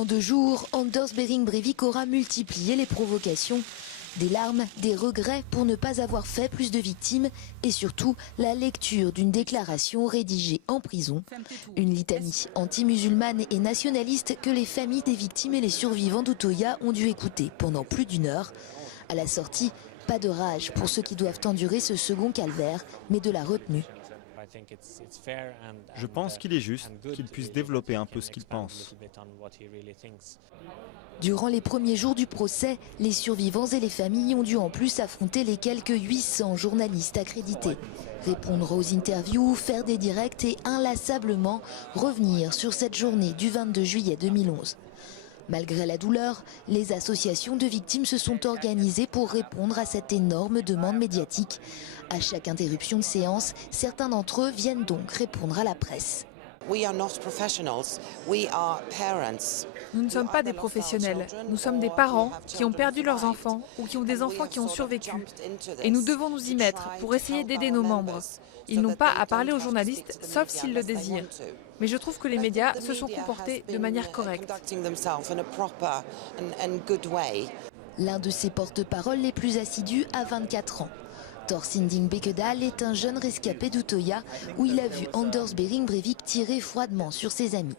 En 2 jours, Anders Behring Breivik aura multiplié les provocations. Des larmes, des regrets pour ne pas avoir fait plus de victimes et surtout la lecture d'une déclaration rédigée en prison. Une litanie anti-musulmane et nationaliste que les familles des victimes et les survivants d'Utøya ont dû écouter pendant plus d'1 heure. À la sortie, pas de rage pour ceux qui doivent endurer ce second calvaire, mais de la retenue. Je pense qu'il est juste qu'ils puissent développer un peu ce qu'ils pensent. Durant les premiers jours du procès, les survivants et les familles ont dû en plus affronter les quelques 800 journalistes accrédités. Répondre aux interviews, faire des directs et inlassablement revenir sur cette journée du 22 juillet 2011. Malgré la douleur, les associations de victimes se sont organisées pour répondre à cette énorme demande médiatique. À chaque interruption de séance, certains d'entre eux viennent donc répondre à la presse. Nous ne sommes pas des professionnels, nous sommes des parents qui ont perdu leurs enfants ou qui ont des enfants qui ont survécu. Et nous devons nous y mettre pour essayer d'aider nos membres. Ils n'ont pas à parler aux journalistes, sauf s'ils le désirent. Mais je trouve que les médias se sont comportés de manière correcte. L'un de ses porte-paroles les plus assidus a 24 ans. Thor Sinding Bekedal est un jeune rescapé d'Utøya où il a vu Anders Behring Breivik tirer froidement sur ses amis.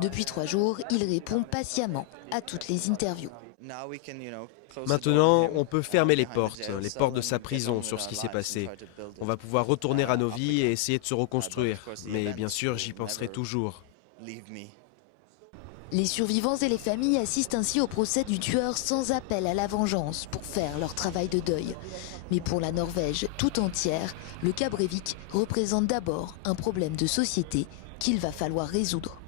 Depuis 3 jours, il répond patiemment à toutes les interviews. Maintenant, on peut fermer les portes de sa prison sur ce qui s'est passé. On va pouvoir retourner à nos vies et essayer de se reconstruire. Mais bien sûr, j'y penserai toujours. Les survivants et les familles assistent ainsi au procès du tueur sans appel à la vengeance pour faire leur travail de deuil. Mais pour la Norvège tout entière, le cas Breivik représente d'abord un problème de société qu'il va falloir résoudre.